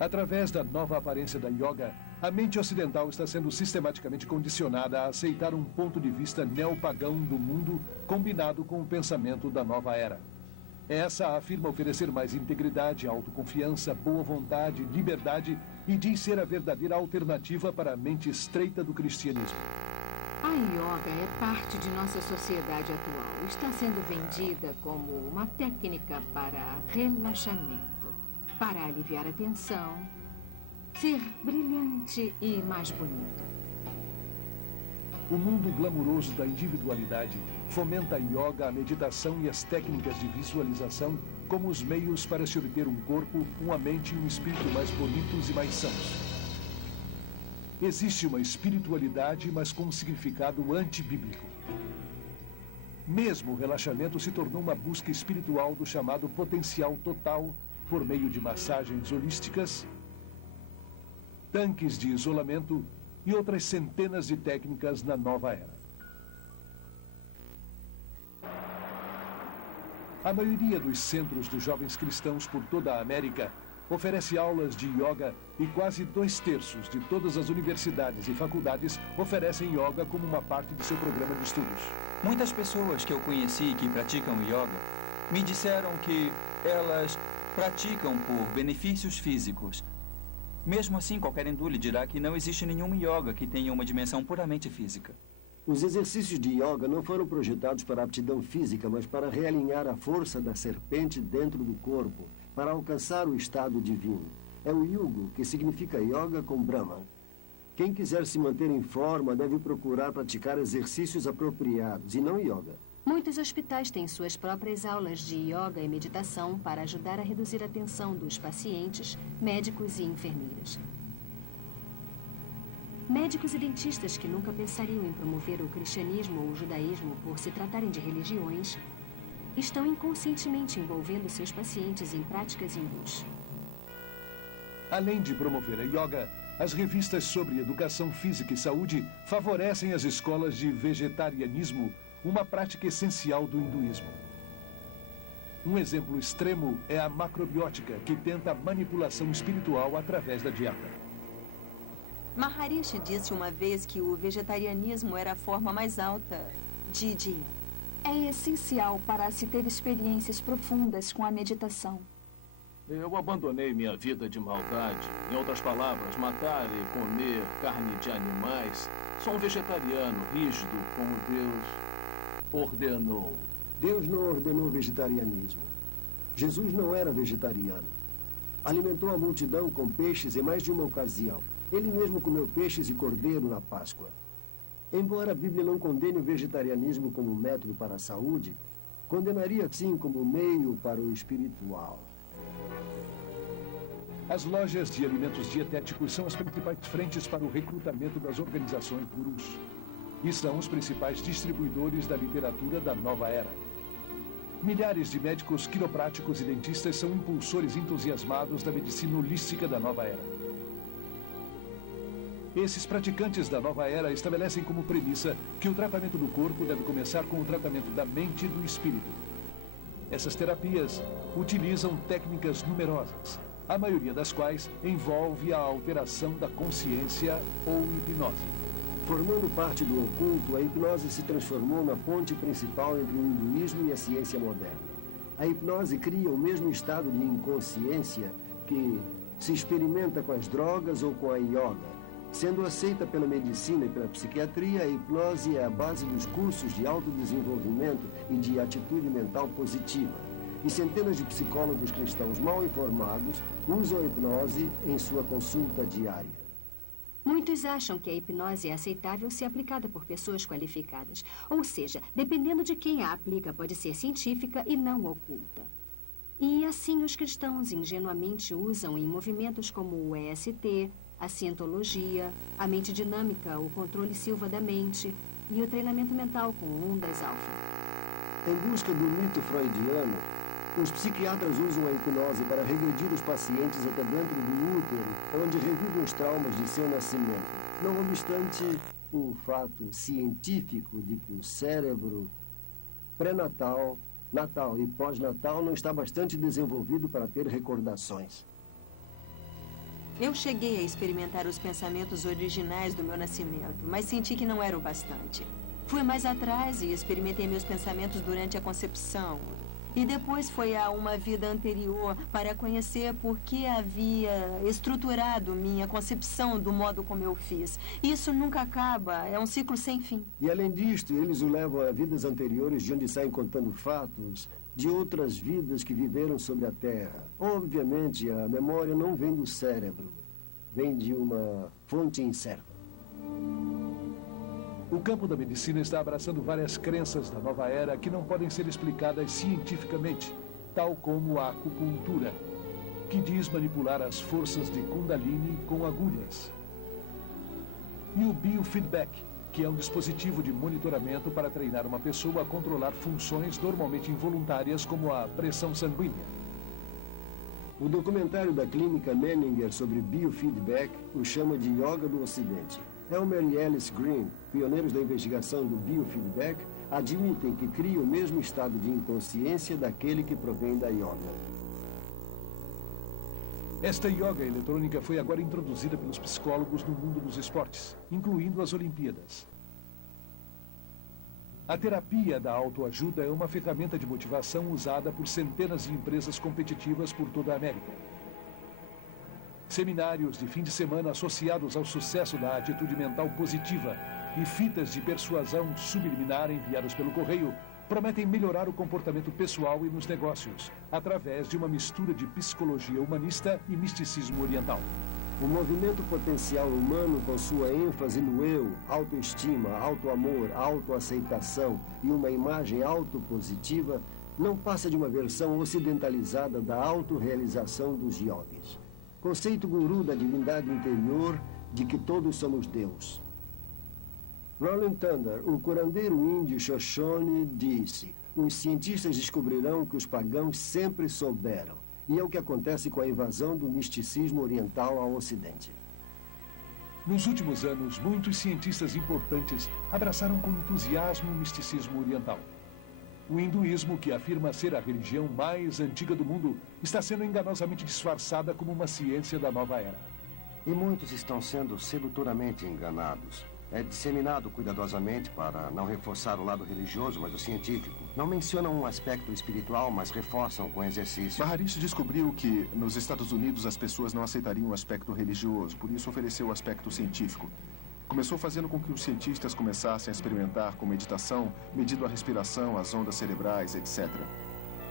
Através da nova aparência da yoga, a mente ocidental está sendo sistematicamente condicionada a aceitar um ponto de vista neopagão do mundo combinado com o pensamento da nova era. Essa afirma oferecer mais integridade, autoconfiança, boa vontade, liberdade e diz ser a verdadeira alternativa para a mente estreita do cristianismo. A yoga é parte de nossa sociedade atual. Está sendo vendida como uma técnica para relaxamento, para aliviar a tensão, ser brilhante e mais bonito. O mundo glamuroso da individualidade fomenta a yoga, a meditação e as técnicas de visualização como os meios para se obter um corpo, uma mente e um espírito mais bonitos e mais sãos. Existe uma espiritualidade, mas com um significado antibíblico. Mesmo o relaxamento se tornou uma busca espiritual do chamado potencial total por meio de massagens holísticas, tanques de isolamento e outras centenas de técnicas na nova era. A maioria dos centros dos jovens cristãos por toda a América oferece aulas de yoga e quase 2/3 de todas as universidades e faculdades oferecem yoga como uma parte de seu programa de estudos. Muitas pessoas que eu conheci que praticam yoga me disseram que elas praticam por benefícios físicos. Mesmo assim, qualquer hindu lhe dirá que não existe nenhum yoga que tenha uma dimensão puramente física. Os exercícios de yoga não foram projetados para aptidão física, mas para realinhar a força da serpente dentro do corpo, para alcançar o estado divino. É o yugo, que significa yoga com Brahma. Quem quiser se manter em forma deve procurar praticar exercícios apropriados e não yoga. Muitos hospitais têm suas próprias aulas de yoga e meditação para ajudar a reduzir a tensão dos pacientes, médicos e enfermeiras. Médicos e dentistas que nunca pensariam em promover o cristianismo ou o judaísmo por se tratarem de religiões, estão inconscientemente envolvendo seus pacientes em práticas hindus. Além de promover a yoga, as revistas sobre educação física e saúde favorecem as escolas de vegetarianismo, uma prática essencial do hinduísmo. Um exemplo extremo é a macrobiótica, que tenta a manipulação espiritual através da dieta. Maharishi disse uma vez que o vegetarianismo era a forma mais alta de dieta. É essencial para se ter experiências profundas com a meditação. Eu abandonei minha vida de maldade. Em outras palavras, matar e comer carne de animais. Sou um vegetariano rígido, como Deus ordenou. Deus não ordenou vegetarianismo. Jesus não era vegetariano. Alimentou a multidão com peixes em mais de uma ocasião. Ele mesmo comeu peixes e cordeiro na Páscoa. Embora a Bíblia não condene o vegetarianismo como método para a saúde, condenaria sim como meio para o espiritual. As lojas de alimentos dietéticos são as principais frentes para o recrutamento das organizações gurus. E são os principais distribuidores da literatura da nova era. Milhares de médicos, quiropráticos e dentistas são impulsores entusiasmados da medicina holística da nova era. Esses praticantes da nova era estabelecem como premissa que o tratamento do corpo deve começar com o tratamento da mente e do espírito. Essas terapias utilizam técnicas numerosas, a maioria das quais envolve a alteração da consciência ou hipnose. Formando parte do oculto, a hipnose se transformou na ponte principal entre o hinduísmo e a ciência moderna. A hipnose cria o mesmo estado de inconsciência que se experimenta com as drogas ou com a yoga. Sendo aceita pela medicina e pela psiquiatria, a hipnose é a base dos cursos de autodesenvolvimento e de atitude mental positiva. E centenas de psicólogos cristãos mal informados usam a hipnose em sua consulta diária. Muitos acham que a hipnose é aceitável se aplicada por pessoas qualificadas. Ou seja, dependendo de quem a aplica, pode ser científica e não oculta. E assim os cristãos ingenuamente usam em movimentos como o EST, a cientologia, a mente dinâmica, o controle Silva da mente e o treinamento mental com ondas alfa. Em busca do mito freudiano, os psiquiatras usam a hipnose para regredir os pacientes até dentro do útero, onde revivem os traumas de seu nascimento. Não obstante o fato científico de que o cérebro pré-natal, natal e pós-natal não está bastante desenvolvido para ter recordações. Eu cheguei a experimentar os pensamentos originais do meu nascimento, mas senti que não era o bastante. Fui mais atrás e experimentei meus pensamentos durante a concepção. E depois foi a uma vida anterior para conhecer por que havia estruturado minha concepção do modo como eu fiz. Isso nunca acaba, é um ciclo sem fim. E além disto, eles o levam a vidas anteriores de onde saem contando fatos de outras vidas que viveram sobre a Terra. Obviamente, a memória não vem do cérebro, vem de uma fonte incerta. O campo da medicina está abraçando várias crenças da nova era que não podem ser explicadas cientificamente, tal como a acupuntura, que diz manipular as forças de Kundalini com agulhas. E o biofeedback, que é um dispositivo de monitoramento para treinar uma pessoa a controlar funções normalmente involuntárias, como a pressão sanguínea. O documentário da clínica Menninger sobre biofeedback o chama de Yoga do Ocidente. Elmer e Alice Green, pioneiros da investigação do biofeedback, admitem que cria o mesmo estado de inconsciência daquele que provém da yoga. Esta yoga eletrônica foi agora introduzida pelos psicólogos no mundo dos esportes, incluindo as Olimpíadas. A terapia da autoajuda é uma ferramenta de motivação usada por centenas de empresas competitivas por toda a América. Seminários de fim de semana associados ao sucesso da atitude mental positiva e fitas de persuasão subliminar enviadas pelo correio prometem melhorar o comportamento pessoal e nos negócios, através de uma mistura de psicologia humanista e misticismo oriental. O movimento potencial humano, com sua ênfase no eu, autoestima, autoamor, autoaceitação e uma imagem autopositiva, não passa de uma versão ocidentalizada da autorrealização dos yogis. Conceito guru da divindade interior de que todos somos Deus. Rolling Thunder, o curandeiro índio Shoshone, disse: os cientistas descobrirão que os pagãos sempre souberam. E é o que acontece com a invasão do misticismo oriental ao Ocidente. Nos últimos anos, muitos cientistas importantes abraçaram com entusiasmo o misticismo oriental. O hinduísmo, que afirma ser a religião mais antiga do mundo, está sendo enganosamente disfarçada como uma ciência da nova era. E muitos estão sendo sedutoramente enganados. É disseminado cuidadosamente para não reforçar o lado religioso, mas o científico. Não mencionam um aspecto espiritual, mas reforçam com exercício. Maharishi descobriu que nos Estados Unidos as pessoas não aceitariam o aspecto religioso, por isso ofereceu o aspecto científico. Começou fazendo com que os cientistas começassem a experimentar com meditação, medindo a respiração, as ondas cerebrais, etc.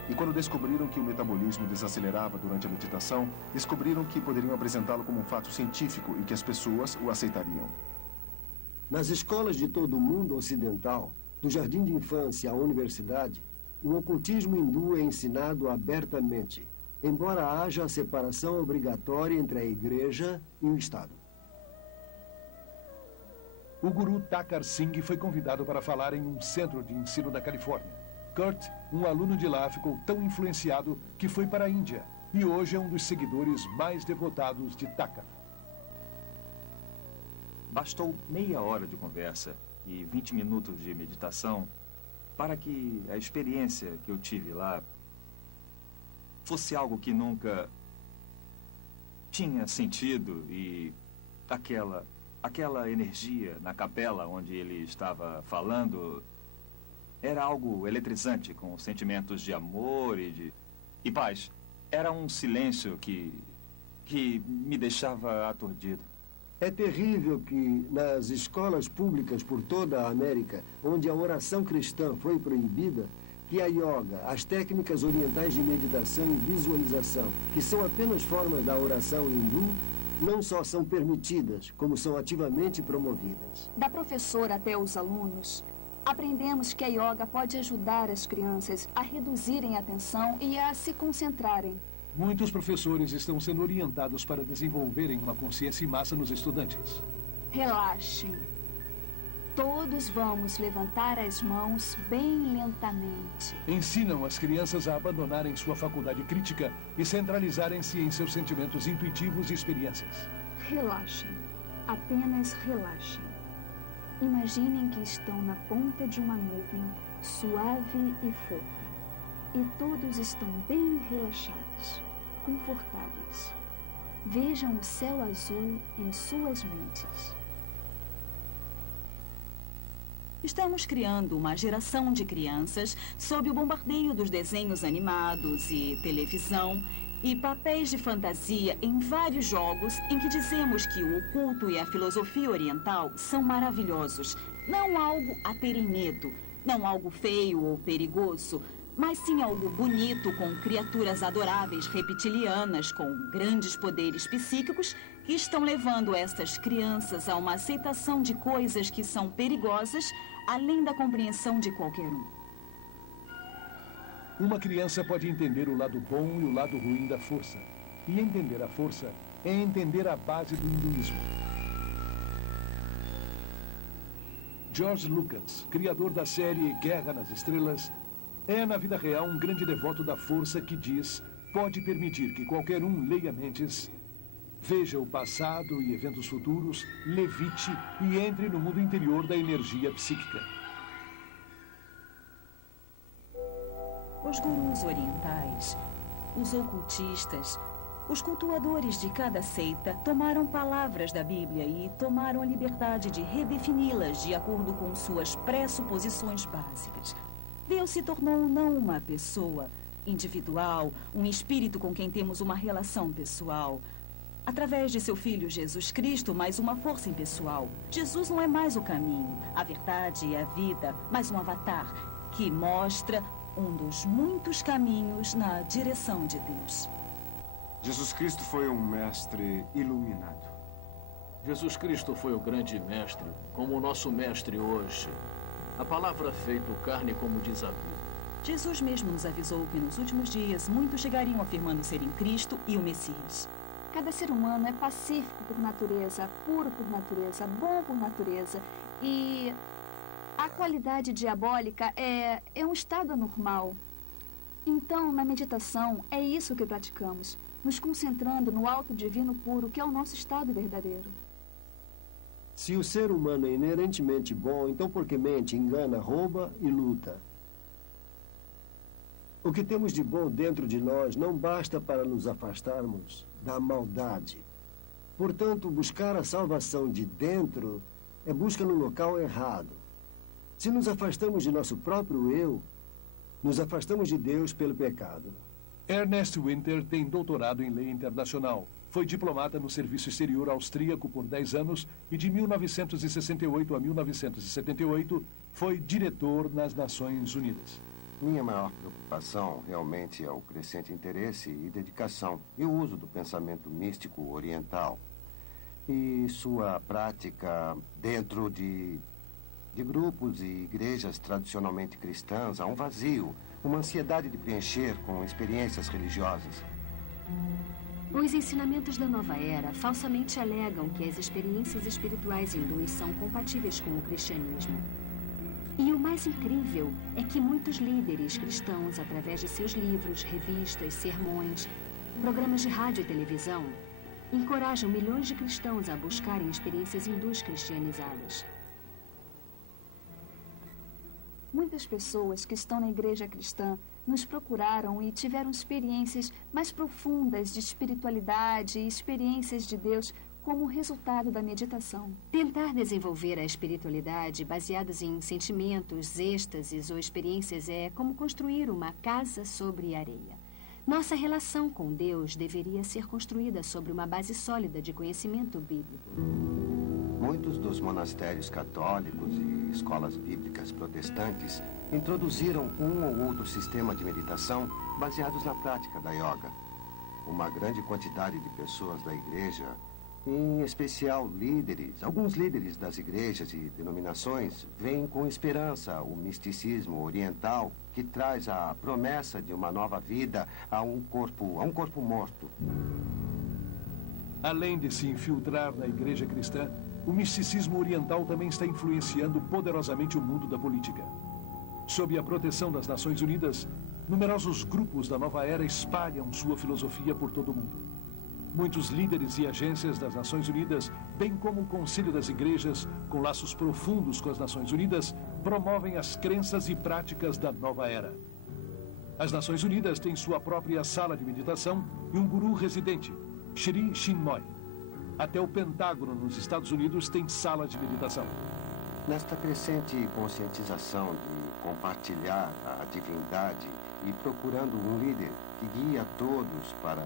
E quando descobriram que o metabolismo desacelerava durante a meditação, descobriram que poderiam apresentá-lo como um fato científico e que as pessoas o aceitariam. Nas escolas de todo o mundo ocidental, do jardim de infância à universidade, o ocultismo hindu é ensinado abertamente, embora haja a separação obrigatória entre a igreja e o Estado. O guru Thakar Singh foi convidado para falar em um centro de ensino da Califórnia. Kurt, um aluno de lá, ficou tão influenciado que foi para a Índia e hoje é um dos seguidores mais devotados de Thakar. Bastou meia hora de conversa e 20 minutos de meditação para que a experiência que eu tive lá fosse algo que nunca tinha sentido e aquela energia na capela onde ele estava falando era algo eletrizante, com sentimentos de amor e paz. Era um silêncio que me deixava aturdido. É terrível que nas escolas públicas por toda a América, onde a oração cristã foi proibida, que a yoga, as técnicas orientais de meditação e visualização, que são apenas formas da oração hindu, não só são permitidas, como são ativamente promovidas. Da professora até os alunos, Aprendemos que a yoga pode ajudar as crianças a reduzirem a tensão e a se concentrarem. Muitos professores estão sendo orientados para desenvolverem uma consciência em massa nos estudantes. Relaxem. Todos vamos levantar as mãos bem lentamente. Ensinam as crianças a abandonarem sua faculdade crítica e centralizarem-se em seus sentimentos intuitivos e experiências. Relaxem. Apenas relaxem. Imaginem que estão na ponta de uma nuvem, suave e fofa. E todos estão bem relaxados, confortáveis. Vejam o céu azul em suas mentes. Estamos criando uma geração de crianças sob o bombardeio dos desenhos animados e televisão e papéis de fantasia em vários jogos em que dizemos que o oculto e a filosofia oriental são maravilhosos. Não algo a terem medo, não algo feio ou perigoso, mas sim algo bonito com criaturas adoráveis reptilianas com grandes poderes psíquicos que estão levando estas crianças a uma aceitação de coisas que são perigosas além da compreensão de qualquer um. Uma criança pode entender o lado bom e o lado ruim da força. E entender a força é entender a base do hinduísmo. George Lucas, criador da série Guerra nas Estrelas, é na vida real um grande devoto da força que diz: pode permitir que qualquer um leia mentes, veja o passado e eventos futuros, levite e entre no mundo interior da energia psíquica. Os gurus orientais, os ocultistas, os cultuadores de cada seita tomaram palavras da Bíblia e tomaram a liberdade de redefini-las de acordo com suas pressuposições básicas. Deus se tornou não uma pessoa individual, um espírito com quem temos uma relação pessoal. Através de seu Filho Jesus Cristo, mais uma força impessoal. Jesus não é mais o caminho, a verdade e a vida, mas um avatar que mostra um dos muitos caminhos na direção de Deus. Jesus Cristo foi um mestre iluminado. Jesus Cristo foi o grande mestre, como o nosso mestre hoje. A palavra feito carne, como diz a Bíblia. Jesus mesmo nos avisou que nos últimos dias muitos chegariam afirmando serem Cristo e o Messias. Cada ser humano é pacífico por natureza, puro por natureza, bom por natureza. E a qualidade diabólica é um estado anormal. Então, na meditação, é isso que praticamos, nos concentrando no alto divino puro, que é o nosso estado verdadeiro. Se o ser humano é inerentemente bom, então por que mente, engana, rouba e luta? O que temos de bom dentro de nós não basta para nos afastarmos da maldade. Portanto, buscar a salvação de dentro é busca no local errado. Se nos afastamos de nosso próprio eu, nos afastamos de Deus pelo pecado. Ernest Winter tem doutorado em lei internacional. Foi diplomata no Serviço Exterior Austríaco por 10 anos e de 1968 a 1978 foi diretor nas Nações Unidas. Minha maior preocupação realmente é o crescente interesse e dedicação e o uso do pensamento místico oriental e sua prática dentro de grupos e igrejas tradicionalmente cristãs. Há um vazio, uma ansiedade de preencher com experiências religiosas. Os ensinamentos da nova era falsamente alegam que as experiências espirituais hindus são compatíveis com o cristianismo. E o mais incrível é que muitos líderes cristãos, através de seus livros, revistas, sermões, programas de rádio e televisão, encorajam milhões de cristãos a buscarem experiências hindus cristianizadas. Muitas pessoas que estão na igreja cristã nos procuraram e tiveram experiências mais profundas de espiritualidade e experiências de Deus como resultado da meditação. Tentar desenvolver a espiritualidade baseadas em sentimentos, êxtases ou experiências é como construir uma casa sobre areia. Nossa relação com Deus deveria ser construída sobre uma base sólida de conhecimento bíblico. Muitos dos monastérios católicos e escolas bíblicas protestantes introduziram um ou outro sistema de meditação baseados na prática da yoga. Uma grande quantidade de pessoas da igreja Em especial, líderes, alguns líderes das igrejas e denominações veem com esperança o misticismo oriental que traz a promessa de uma nova vida a um corpo morto. Além de se infiltrar na igreja cristã, o misticismo oriental também está influenciando poderosamente o mundo da política. Sob a proteção das Nações Unidas, numerosos grupos da nova era espalham sua filosofia por todo o mundo. Muitos líderes e agências das Nações Unidas, bem como o Conselho das Igrejas, com laços profundos com as Nações Unidas, promovem as crenças e práticas da nova era. As Nações Unidas têm sua própria sala de meditação e um guru residente, Sri Chinmoy. Até o Pentágono nos Estados Unidos tem sala de meditação. Nesta crescente conscientização de compartilhar a divindade e procurando um líder que guie a todos para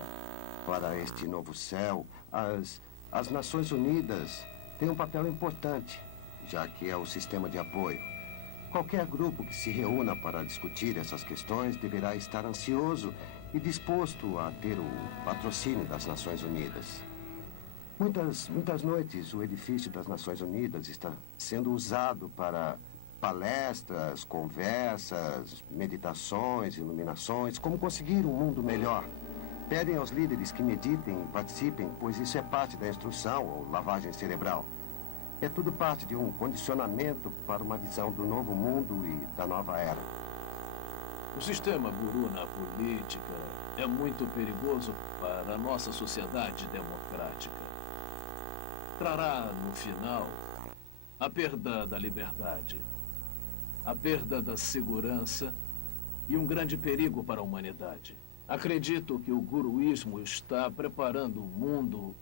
este novo céu, as Nações Unidas têm um papel importante, já que é o sistema de apoio. Qualquer grupo que se reúna para discutir essas questões deverá estar ansioso e disposto a ter o patrocínio das Nações Unidas. Muitas noites, o edifício das Nações Unidas está sendo usado para palestras, conversas, meditações, iluminações, como conseguir um mundo melhor. Pedem aos líderes que meditem e participem, pois isso é parte da instrução ou lavagem cerebral. É tudo parte de um condicionamento para uma visão do novo mundo e da nova era. O sistema guru na política é muito perigoso para a nossa sociedade democrática. Trará, no final, a perda da liberdade, a perda da segurança e um grande perigo para a humanidade. Acredito que o guruísmo está preparando o mundo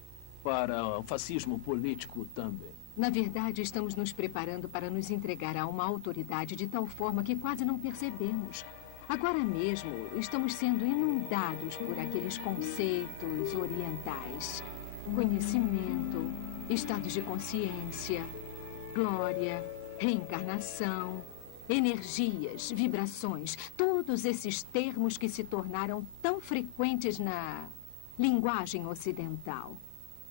para o fascismo político também. Na verdade, estamos nos preparando para nos entregar a uma autoridade de tal forma que quase não percebemos. Agora mesmo, estamos sendo inundados por aqueles conceitos orientais. Conhecimento, estados de consciência, glória, reencarnação, energias, vibrações, todos esses termos que se tornaram tão frequentes na linguagem ocidental.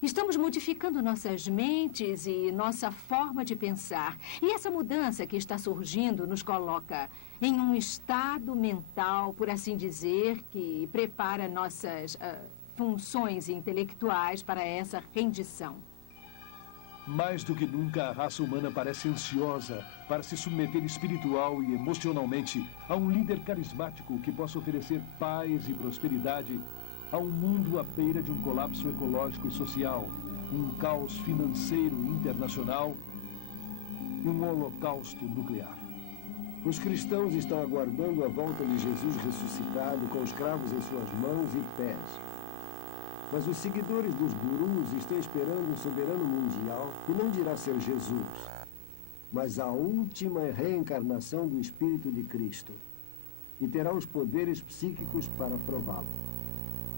Estamos modificando nossas mentes e nossa forma de pensar. E essa mudança que está surgindo nos coloca em um estado mental, por assim dizer, que prepara nossas funções intelectuais para essa rendição. Mais do que nunca, a raça humana parece ansiosa para se submeter espiritual e emocionalmente a um líder carismático que possa oferecer paz e prosperidade a um mundo à beira de um colapso ecológico e social, um caos financeiro internacional e um holocausto nuclear. Os cristãos estão aguardando a volta de Jesus ressuscitado com os cravos em suas mãos e pés. Mas os seguidores dos gurus estão esperando um soberano mundial que não dirá ser Jesus, mas a última reencarnação do Espírito de Cristo, e terá os poderes psíquicos para prová-lo.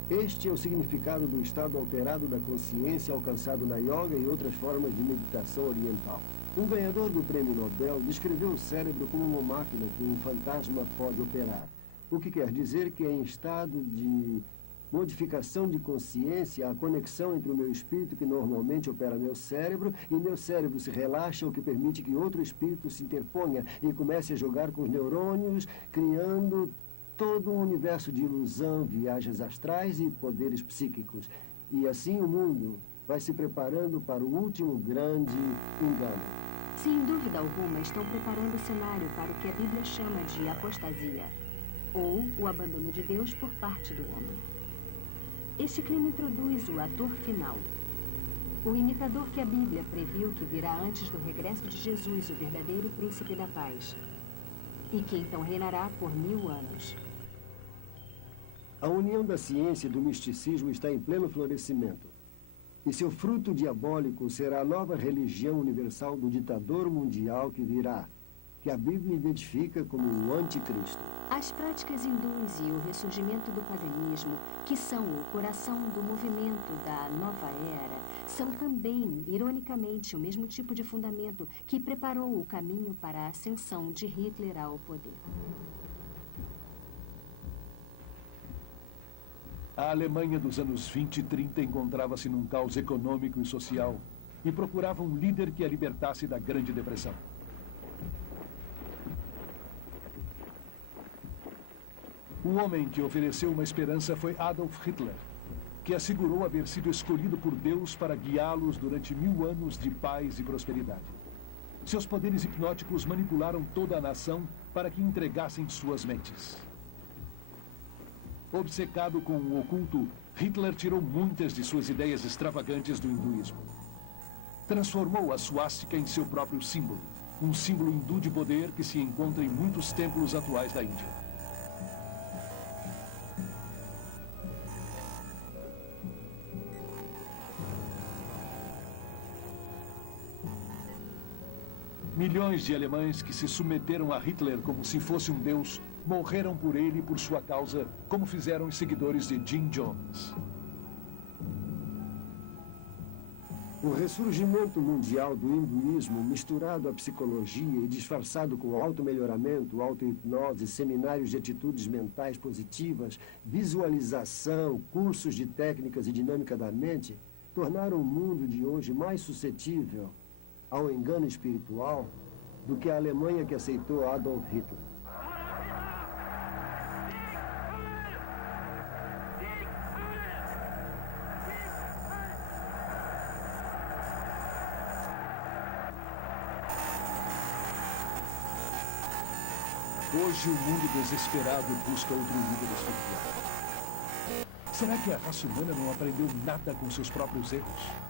Este é o significado do estado alterado da consciência alcançado na yoga e outras formas de meditação oriental. Um ganhador do Prêmio Nobel descreveu o cérebro como uma máquina que um fantasma pode operar, o que quer dizer que é em estado de modificação de consciência, a conexão entre o meu espírito, que normalmente opera meu cérebro, e meu cérebro se relaxa, o que permite que outro espírito se interponha e comece a jogar com os neurônios, criando todo um universo de ilusão, viagens astrais e poderes psíquicos. E assim o mundo vai se preparando para o último grande engano. Sem dúvida alguma, estão preparando o cenário para o que a Bíblia chama de apostasia, ou o abandono de Deus por parte do homem. Este clima introduz o ator final, o imitador que a Bíblia previu que virá antes do regresso de Jesus, o verdadeiro príncipe da paz, e que então reinará por 1000 anos. A união da ciência e do misticismo está em pleno florescimento. E seu fruto diabólico será a nova religião universal do ditador mundial que virá, que a Bíblia identifica como o anticristo. As práticas hindus e o ressurgimento do paganismo, que são o coração do movimento da nova era, são também, ironicamente, o mesmo tipo de fundamento que preparou o caminho para a ascensão de Hitler ao poder. A Alemanha dos anos 20 e 30 encontrava-se num caos econômico e social e procurava um líder que a libertasse da Grande Depressão. O homem que ofereceu uma esperança foi Adolf Hitler, que assegurou haver sido escolhido por Deus para guiá-los durante 1000 anos de paz e prosperidade. Seus poderes hipnóticos manipularam toda a nação para que entregassem suas mentes. Obcecado com o oculto, Hitler tirou muitas de suas ideias extravagantes do hinduísmo. Transformou a suástica em seu próprio símbolo, um símbolo hindu de poder que se encontra em muitos templos atuais da Índia. Milhões de alemães que se submeteram a Hitler como se fosse um deus, morreram por ele e por sua causa, como fizeram os seguidores de Jim Jones. O ressurgimento mundial do hinduísmo, misturado à psicologia e disfarçado com auto-melhoramento, auto-hipnose, seminários de atitudes mentais positivas, visualização, cursos de técnicas e dinâmica da mente, tornaram o mundo de hoje mais suscetível ao engano espiritual do que a Alemanha que aceitou Adolf Hitler. Hoje o mundo desesperado busca outro líder espiritual. Será que a raça humana não aprendeu nada com seus próprios erros?